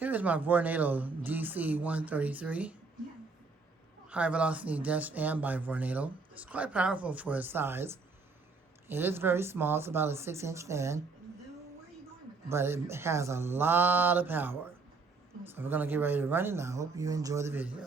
Here is my Vornado DC-133 high velocity desk fan by Vornado. It's quite powerful for its size. It is very small. It's about a 6-inch fan, but it has a lot of power. So we're going to get ready to run it now. I hope you enjoy the video.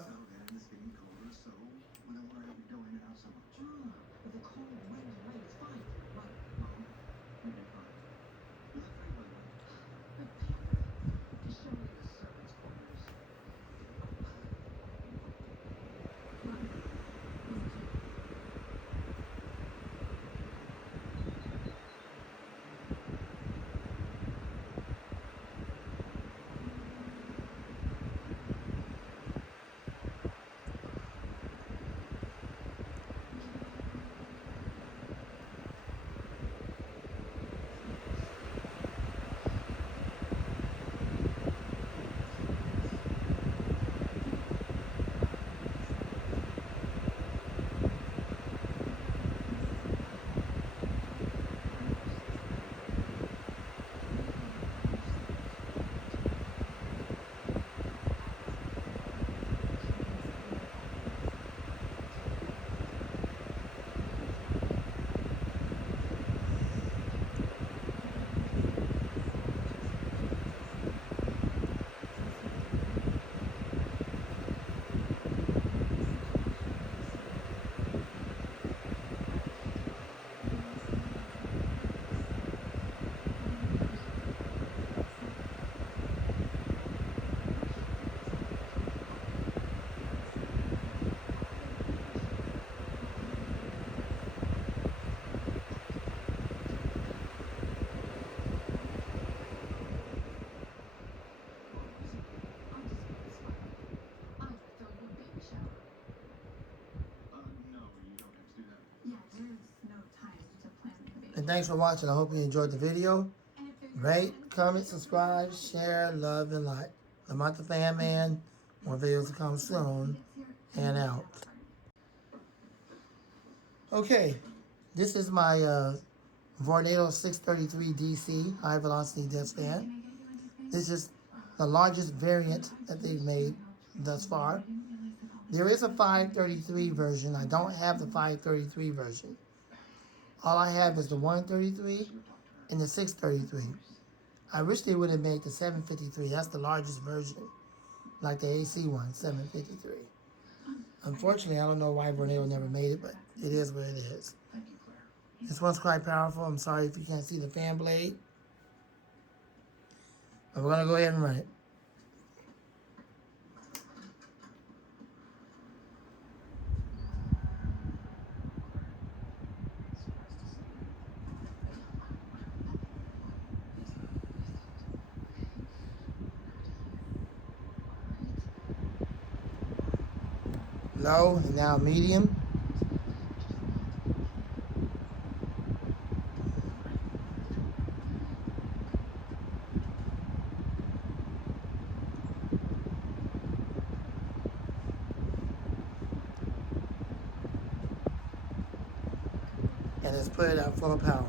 And thanks for watching. I hope you enjoyed the video. Rate, comment, subscribe, share, love, and like. Lamont the Fan Man. More videos to come soon. And out. Okay. This is my Vornado 633 DC high velocity desk fan. This is the largest variant that they've made thus far. There is a 533 version. I don't have the 533 version. All I have is the 133 and the 633. I wish they would have made the 753. That's the largest version, like the AC one, 753. Unfortunately, I don't know why Vornado never made it, but it is what it is. This one's quite powerful. I'm sorry if you can't see the fan blade. But we're going to go ahead and run it. Low and now medium. And let's put it at full power.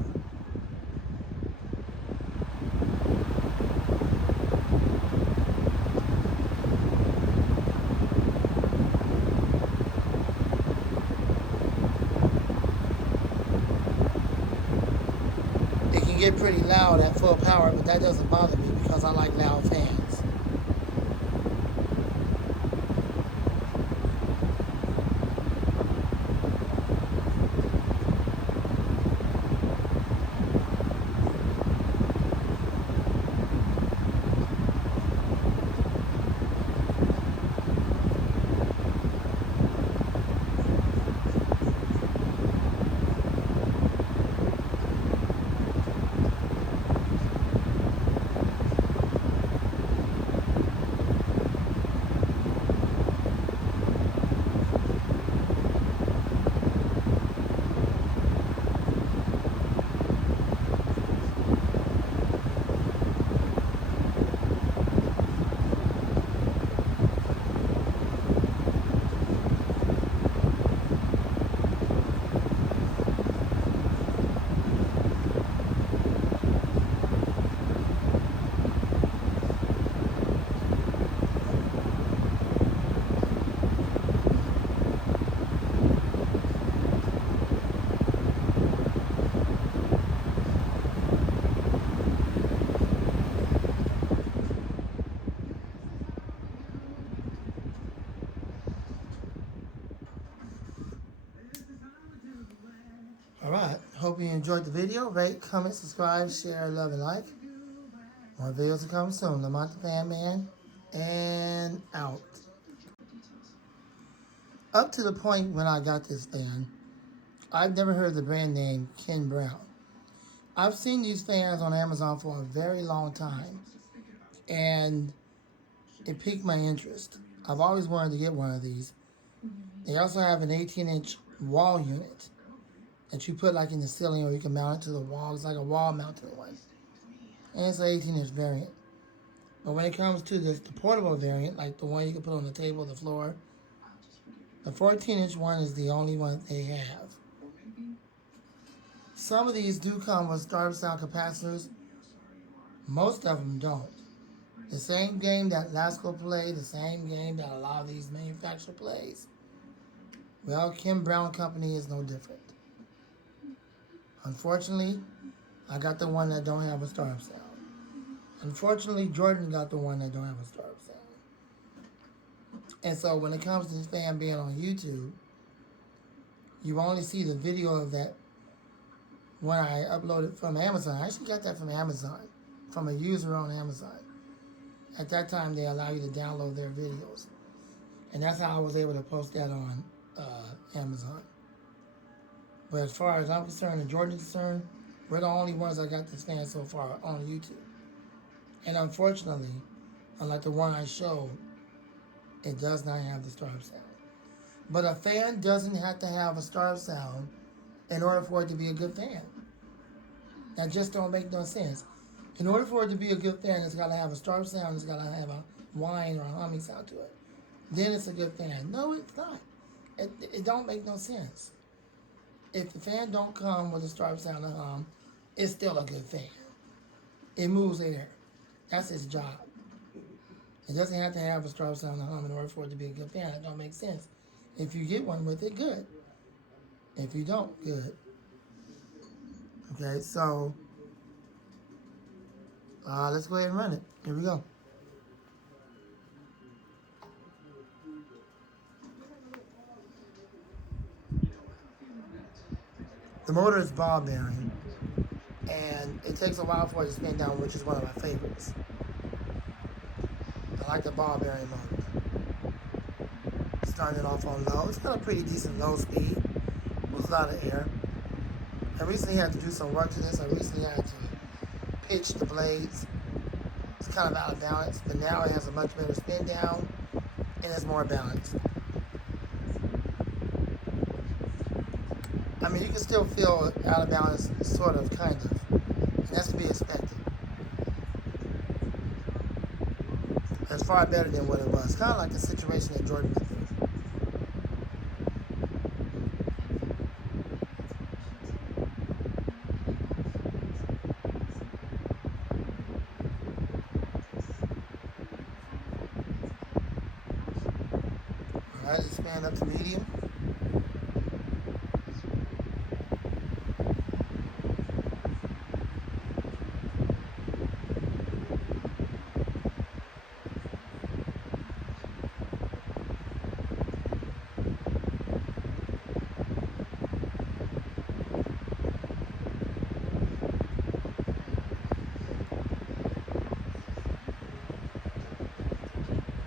It can get pretty loud at full power, but that doesn't bother me because I like loud fans. you enjoyed the video. Rate, comment, subscribe, share, love, and like. More videos to come soon. Lamont the Fan Man, and out. Up to the point when I got this fan, I've never heard the brand name Ken Brown. I've seen these fans on Amazon for a very long time, and it piqued my interest. I've always wanted to get one of these. They also have an 18-inch wall unit that you put like in the ceiling, or you can mount it to the wall. It's like a wall mounted one. And it's an 18-inch variant. But when it comes to the portable variant, like the one you can put on the table, the floor, the 14-inch one is the only one they have. Some of these do come with startup sound capacitors. Most of them don't. The same game that Lasco played, the same game that a lot of these manufacturers plays. Well, Ken Brown Company is no different. Unfortunately, I got the one that don't have a startup sound. Unfortunately, Jordan got the one that don't have a startup sound. And so when it comes to this fan being on YouTube, you only see the video of that when I uploaded from Amazon. I actually got that from Amazon, from a user on Amazon. At that time, they allow you to download their videos. And that's how I was able to post that on Amazon. But as far as I'm concerned and Jordan's concerned, we're the only ones that got this fan so far on YouTube. And unfortunately, unlike the one I showed, it does not have the startup sound. But a fan doesn't have to have a startup sound in order for it to be a good fan. That just don't make no sense. In order for it to be a good fan, it's got to have a startup sound, it's got to have a whine or a humming sound to it. Then it's a good fan. No, it's not. It don't make no sense. If the fan don't come with a startup sound and hum, it's still a good fan. It moves air. That's its job. It doesn't have to have a startup sound and hum in order for it to be a good fan. It don't make sense. If you get one with it, good. If you don't, good. Okay, so let's go ahead and run it. Here we go. The motor is ball bearing, and it takes a while for it to spin down, which is one of my favorites. I like the ball bearing motor. Starting it off on low. It's got a pretty decent low speed. Moves a lot of air. I recently had to do some work to this. I recently had to pitch the blades. It's kind of out of balance, but now it has a much better spin down, and it's more balanced. I mean, you can still feel out of balance, sort of, kind of. And that's to be expected. That's far better than what it was. Kind of like the situation that Jordan went through. Alright, let's expand up to medium.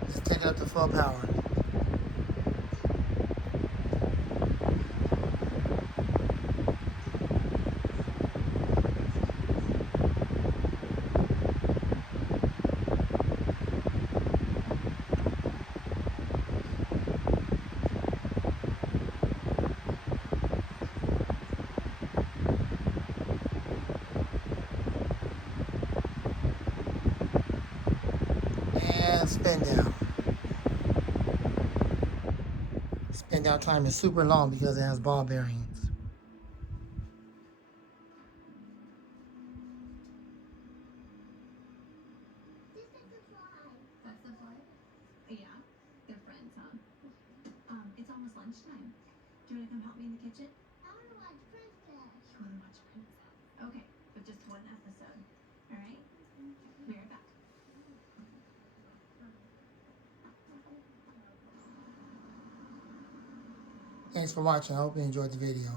Let's take it up to full power. And spin down. Spin down time is super long because it has ball bearings. That's the fly? Yeah, they're friends, huh? It's almost lunchtime. Do you want to come help me in the kitchen? I want to watch Princess. You want to watch Princess? Okay, but just one episode. All right? Be right back. Thanks for watching. I hope you enjoyed the video.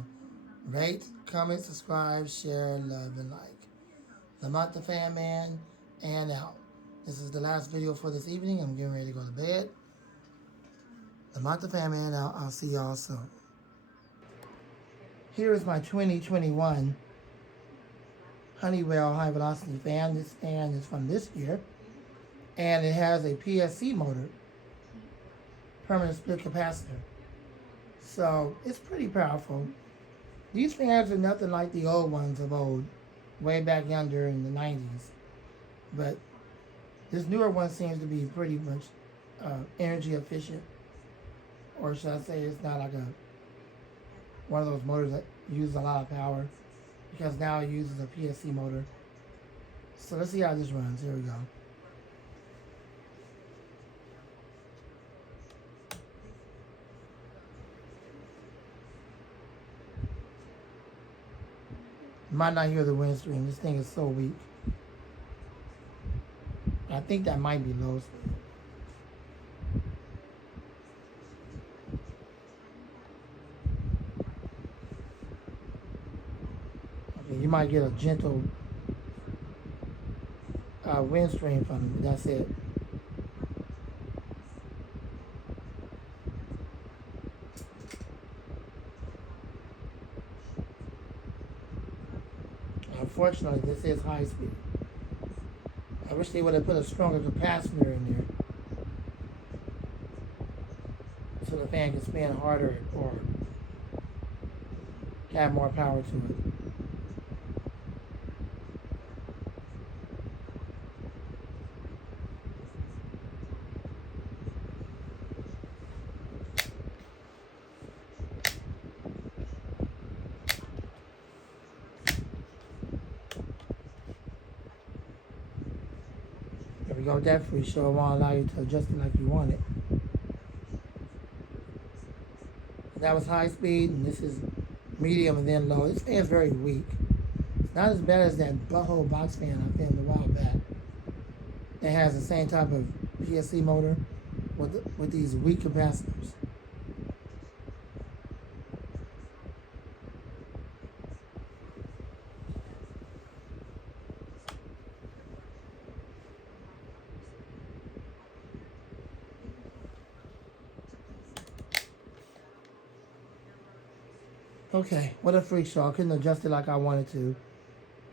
Rate, comment, subscribe, share, love, and like. Lamont the Fan Man, and out. This is the last video for this evening. I'm getting ready to go to bed. Lamont the Fan Man out. I'll see y'all soon. Here is my 2021 Honeywell high velocity fan. This fan is from this year, and it has a PSC motor, permanent split capacitor. So it's pretty powerful. These fans are nothing like the old ones of old, way back yonder in the 90s. But this newer one seems to be pretty much energy efficient. Or should I say it's not like one of those motors that uses a lot of power, because now it uses a PSC motor. So let's see how this runs. Here we go. You might not hear the wind stream. This thing is so weak. I think that might be low speed. Okay, you might get a gentle wind stream from it, but that's it. Unfortunately, this is high speed. I wish they would have put a stronger capacitor in there so the fan can spin harder or have more power to it. There we go, that free show won't allow you to adjust it like you want it. That was high speed, and this is medium and then low. This fan is very weak. It's not as bad as that butthole box fan I filmed a while back. It has the same type of PSC motor with these weak capacitors. Okay, what a freak show. I couldn't adjust it like I wanted to.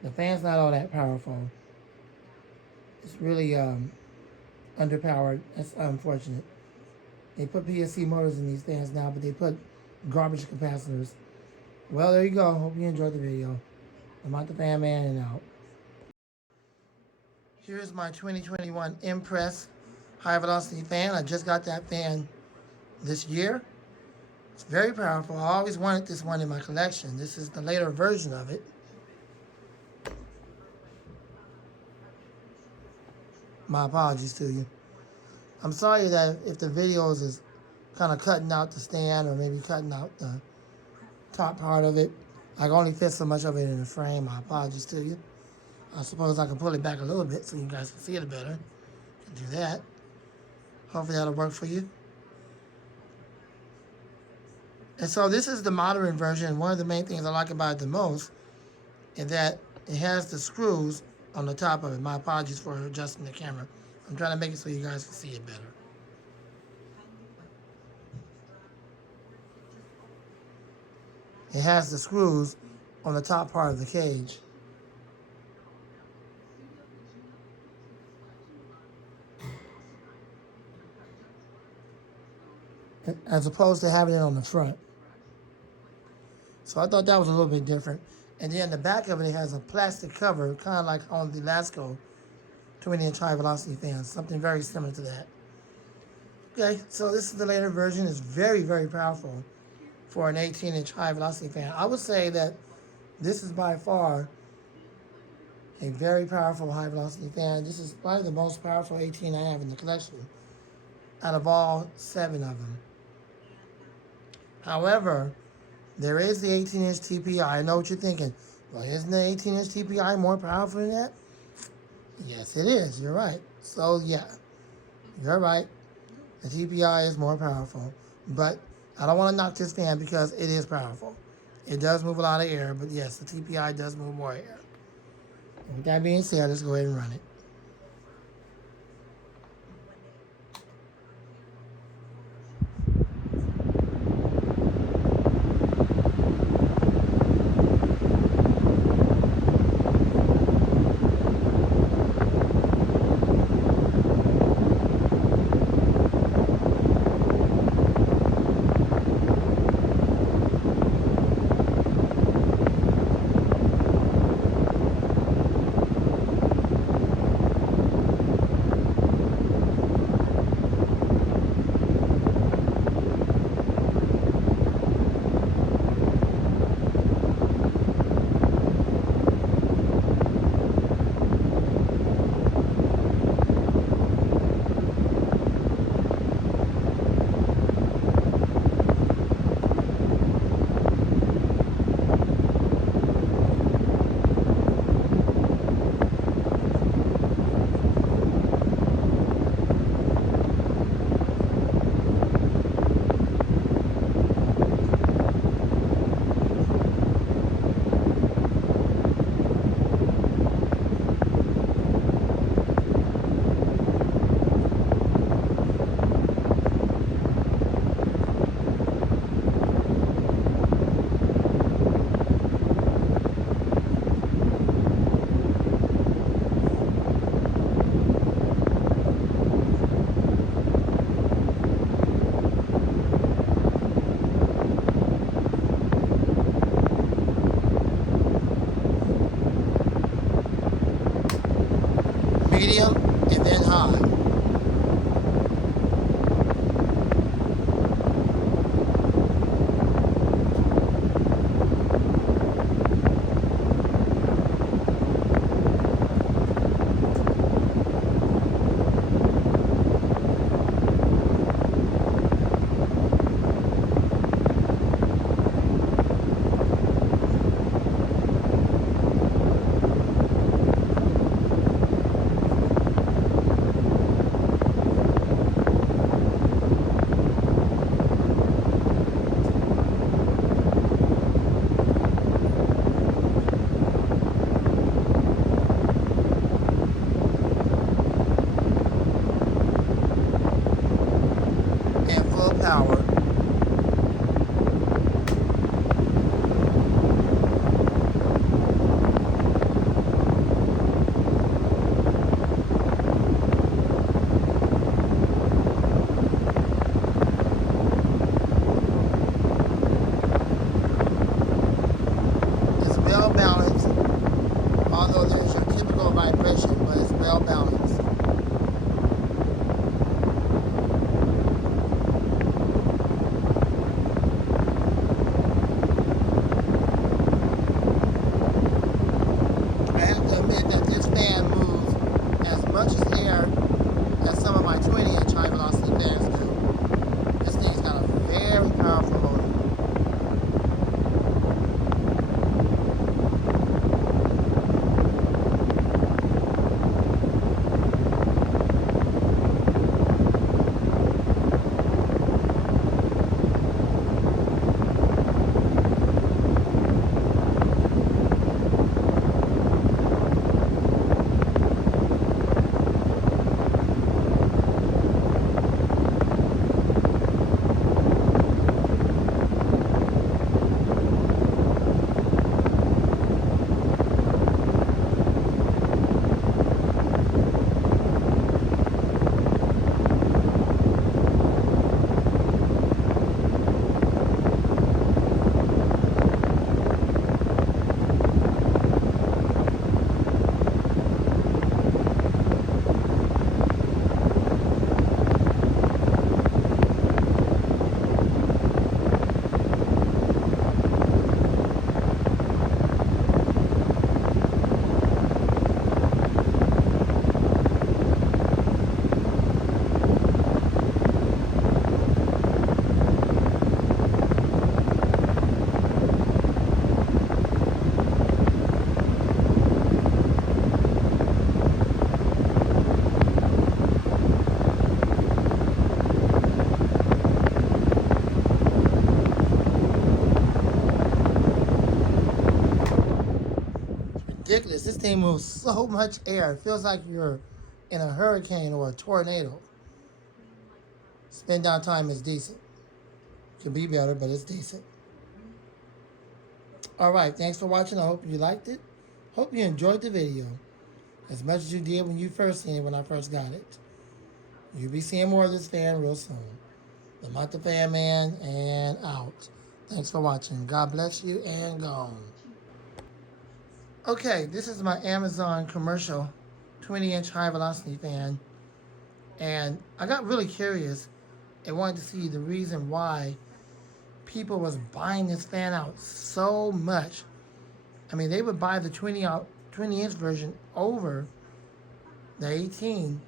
The fan's not all that powerful. It's really underpowered. That's unfortunate. They put PSC motors in these fans now, but they put garbage capacitors. Well, there you go. Hope you enjoyed the video. I'm out the Fan Man and out. Here's my 2021 Impress high velocity fan. I just got that fan this year. It's very powerful. I always wanted this one in my collection. This is the later version of it. My apologies to you. I'm sorry that if the videos is kind of cutting out the stand or maybe cutting out the top part of it. I can only fit so much of it in the frame. My apologies to you. I suppose I can pull it back a little bit so you guys can see it better. Can do that. Hopefully that'll work for you. And so this is the modern version. One of the main things I like about it the most is that it has the screws on the top of it. My apologies for adjusting the camera. I'm trying to make it so you guys can see it better. It has the screws on the top part of the cage. As opposed to having it on the front. So I thought that was a little bit different. And then the back of it has a plastic cover, kind of like on the Lasco 20-inch high velocity fans, something very similar to that. Okay, so this is the later version. It's very, very powerful for an 18-inch high velocity fan. I would say that this is by far a very powerful high velocity fan. This is probably the most powerful 18 I have in the collection out of all 7 of them. However, there is the 18-inch TPI. I know what you're thinking. Well, isn't the 18-inch TPI more powerful than that? Yes, it is. You're right. So, yeah, you're right. The TPI is more powerful. But I don't want to knock this fan because it is powerful. It does move a lot of air, but yes, the TPI does move more air. And with that being said, let's go ahead and run it. Medium, and then high. And full power. It's well balanced, although there's your typical vibration, but it's well balanced. ridiculous. This thing moves so much air. It feels like you're in a hurricane or a tornado. Spin down time is decent. Could be better, but it's decent. Alright, thanks for watching. I hope you liked it. Hope you enjoyed the video as much as you did when you first seen it when I first got it. You'll be seeing more of this fan real soon. The Not the Fan Man and out. Thanks for watching. God bless you and gone. Okay, this is my Amazon commercial 20-inch high velocity fan. And I got really curious and wanted to see the reason why people was buying this fan out so much. I mean, they would buy the 20-inch version over the 18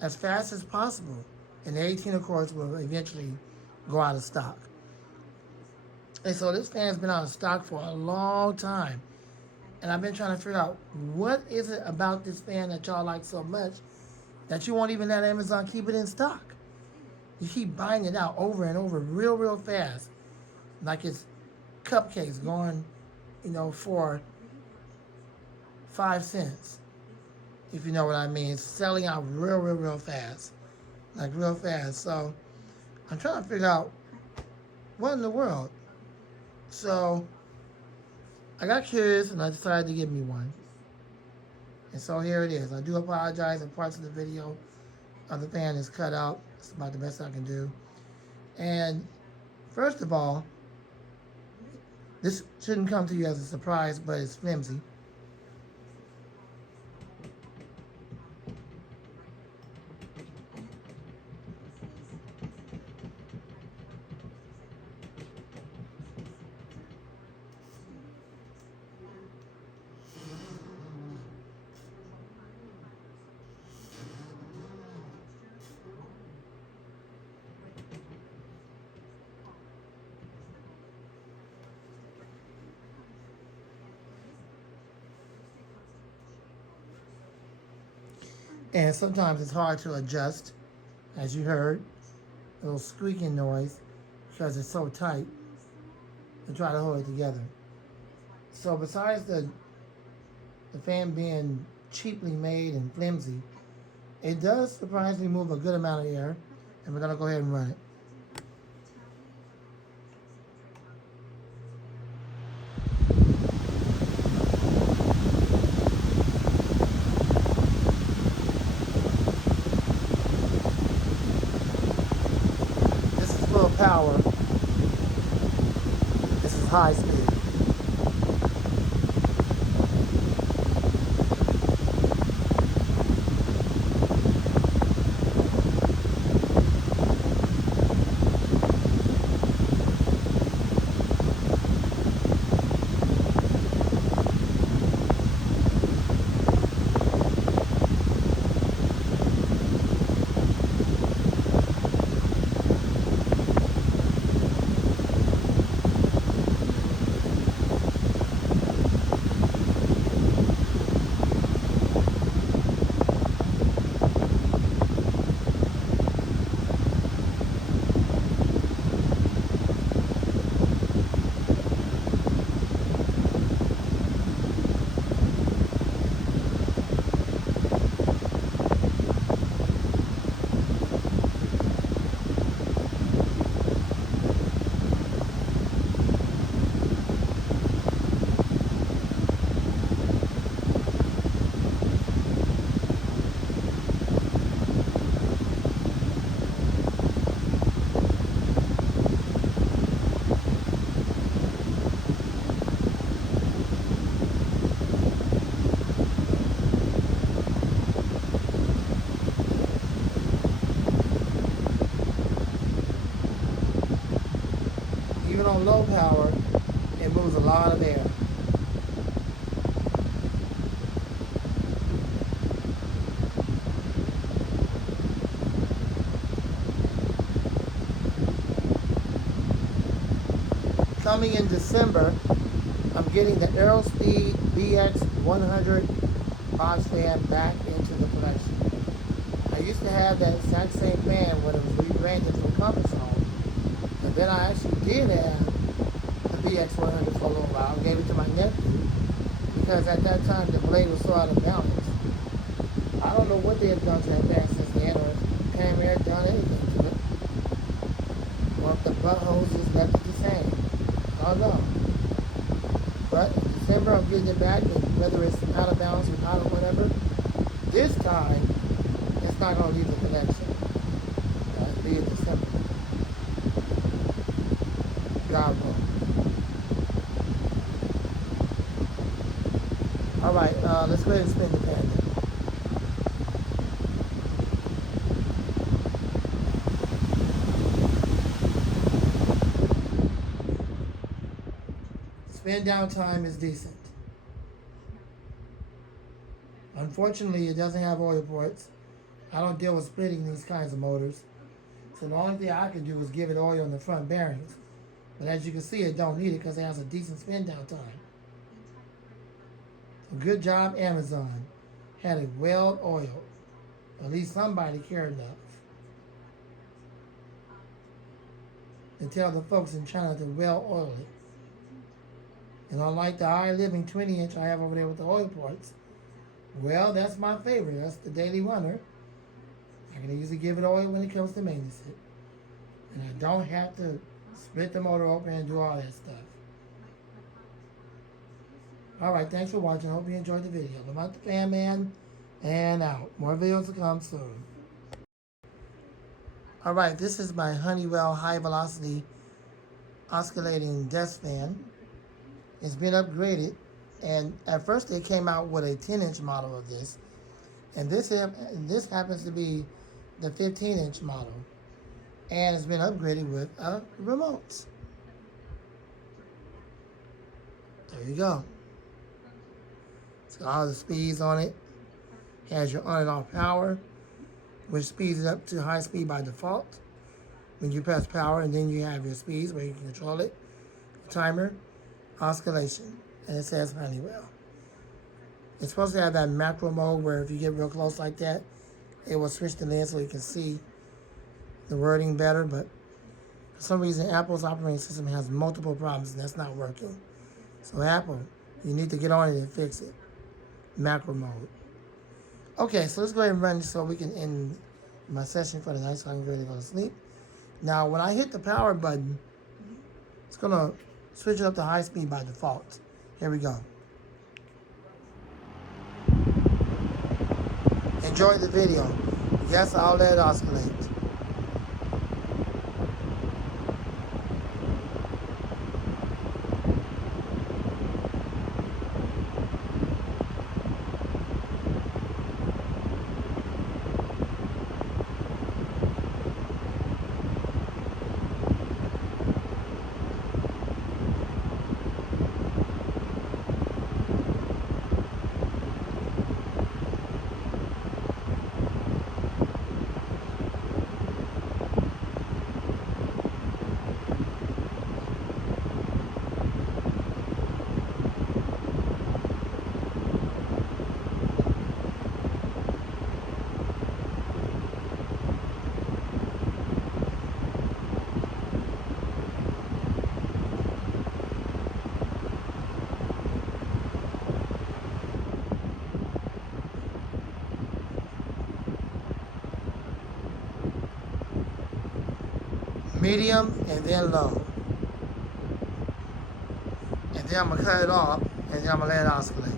as fast as possible. And the 18, of course, will eventually go out of stock. And so this fan's been out of stock for a long time. And I've been trying to figure out what is it about this fan that y'all like so much that you won't even let Amazon keep it in stock. You keep buying it out over and over real fast. Like it's cupcakes going, for 5 cents. If you know what I mean. It's selling out real fast. Like real fast. So I'm trying to figure out what in the world. So I got curious and I decided to get me one. And so here it is. I do apologize if parts of the video of the fan is cut out. It's about the best I can do. And first of all, this shouldn't come to you as a surprise, but it's flimsy. And sometimes it's hard to adjust, as you heard, a little squeaking noise because it's so tight to try to hold it together. So besides the fan being cheaply made and flimsy, it does surprisingly move a good amount of air, and we're going to go ahead and run it. Power. This is high speed. Even on low power, it moves a lot of air. Coming in December, I'm getting the Aerospeed Bx 100 box fan back into the collection. I used to have that exact same fan when it was rebranded from Comfort Zone. And then I actually did have the BX100 for a little while. I gave it to my nephew because at that time the blade was so out of balance. I don't know what they have done to that fan since then, or if Pam Air done anything to it, or if the butt hose just left it the same. I don't know. But in December I'm getting it back, and whether it's out of balance or not or whatever, this time it's not going to leave the connection. It'll be in December. God willing. Alright, let's go ahead and spin the fan then. Spin down time is decent. Unfortunately, it doesn't have oil ports. I don't deal with splitting these kinds of motors. So the only thing I can do is give it oil in the front bearings. But as you can see, it don't need it because it has a decent spin down time. So good job, Amazon. Had it well oiled. At least somebody cared enough to tell the folks in China to well oil it. And unlike the high living 20-inch I have over there with the oil ports, well, that's my favorite. That's the daily runner. I can easily give it oil when it comes to maintenance it. And I don't have to split the motor open and do all that stuff. Alright, thanks for watching. I hope you enjoyed the video. I'm out the Fan Man, and out. More videos to come soon. Alright, this is my Honeywell high velocity oscillating desk fan. It's been upgraded, and at first they came out with a 10-inch model of this, and this happens to be the 15-inch model, and it's been upgraded with a remote. There you go. It's got all the speeds on it. Has your on and off power, which speeds it up to high speed by default when you press power, and then you have your speeds where you can control it. Timer, oscillation, and it says Honeywell. It's supposed to have that macro mode where if you get real close like that, it will switch the lens so you can see the wording better, but for some reason Apple's operating system has multiple problems and that's not working. So Apple, you need to get on it and fix it. Macro mode. Okay, so let's go ahead and run this so we can end my session for the night so I can get ready to go to sleep. Now when I hit the power button, it's gonna switch it up to high speed by default. Here we go. Enjoy the video. Yes, I'll let it oscillate. Medium, and then low. And then I'm going to cut it off, and then I'm going to let it oscillate.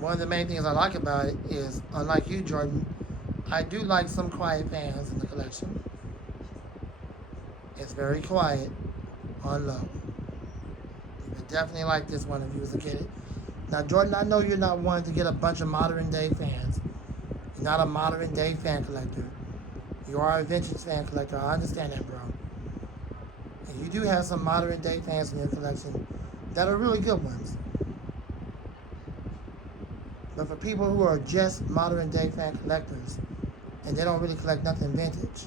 One of the main things I like about it is, unlike you, Jordan, I do like some quiet fans in the collection. It's very quiet on low. You would definitely like this one if you was to get it. Now, Jordan, I know you're not wanting to get a bunch of modern day fans. You're not a modern day fan collector. You are a vintage fan collector. I understand that, bro. And you do have some modern day fans in your collection that are really good ones. But for people who are just modern day fan collectors and they don't really collect nothing vintage,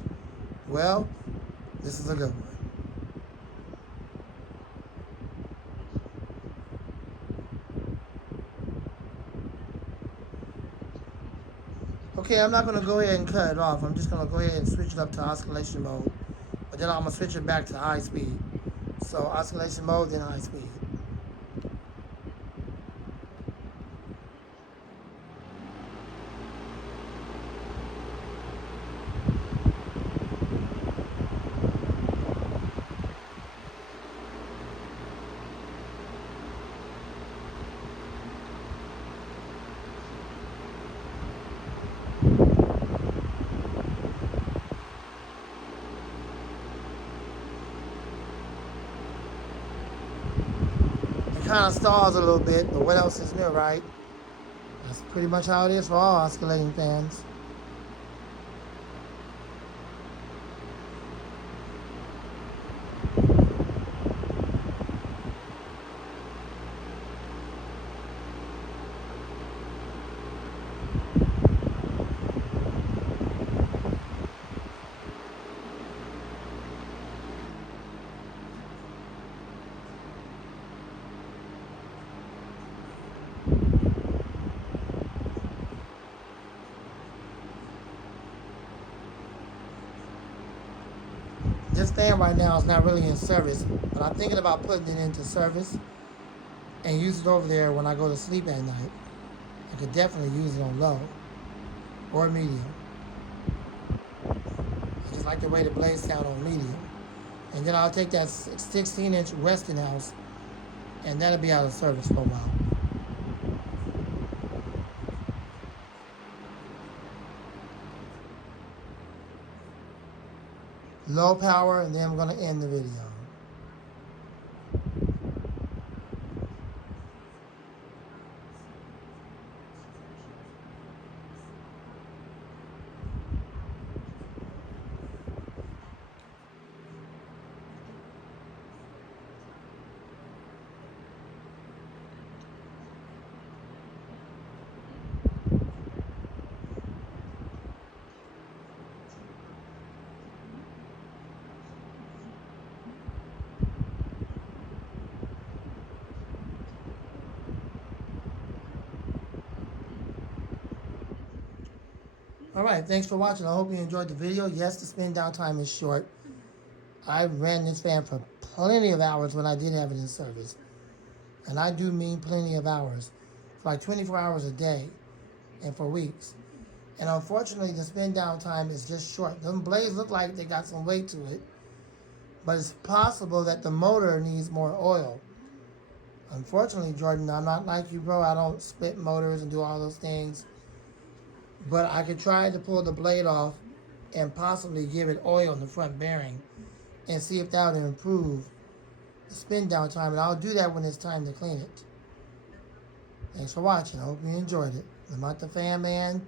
Well, this is a good one. Okay, I'm not going to go ahead and cut it off. I'm just going to go ahead and switch it up to oscillation mode. But then I'm going to switch it back to high speed. So oscillation mode, then high speed. It kind of stalls a little bit, but what else is new, right? That's pretty much how it is for all oscillating fans. This fan right now is not really in service, but I'm thinking about putting it into service and use it over there when I go to sleep at night. I could definitely use it on low or medium. I just like the way the blades sound on medium. And then I'll take that 16-inch Westinghouse, and that'll be out of service for a while. Low power, and then I'm going to end the video. Alright, thanks for watching. I hope you enjoyed the video. Yes, the spin down time is short. I ran this fan for plenty of hours when I did have it in service. And I do mean plenty of hours. For like 24 hours a day and for weeks. And unfortunately, the spin down time is just short. Them blades look like they got some weight to it. But it's possible that the motor needs more oil. Unfortunately, Jordan, I'm not like you, bro. I don't split motors and do all those things. But I could try to pull the blade off and possibly give it oil in the front bearing and see if that would improve the spin down time. And I'll do that when it's time to clean it. Thanks for watching. I hope you enjoyed it. I'm the Fan Man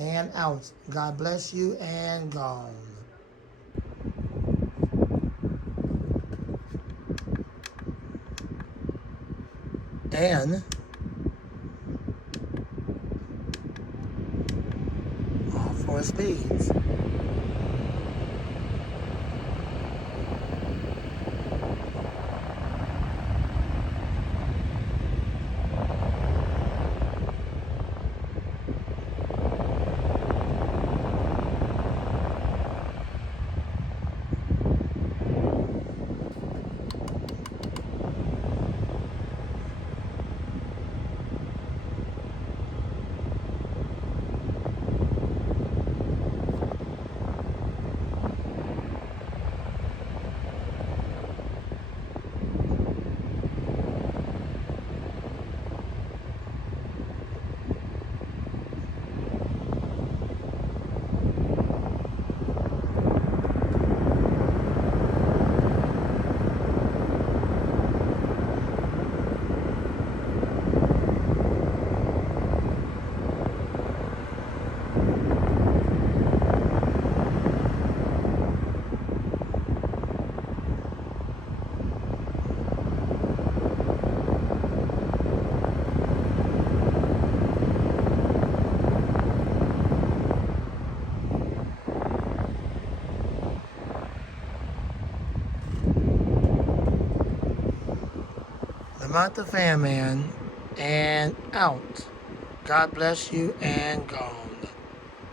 and out. God bless you and gone. And all 4 speeds. I'm not the fan man, and out. God bless you, and gone.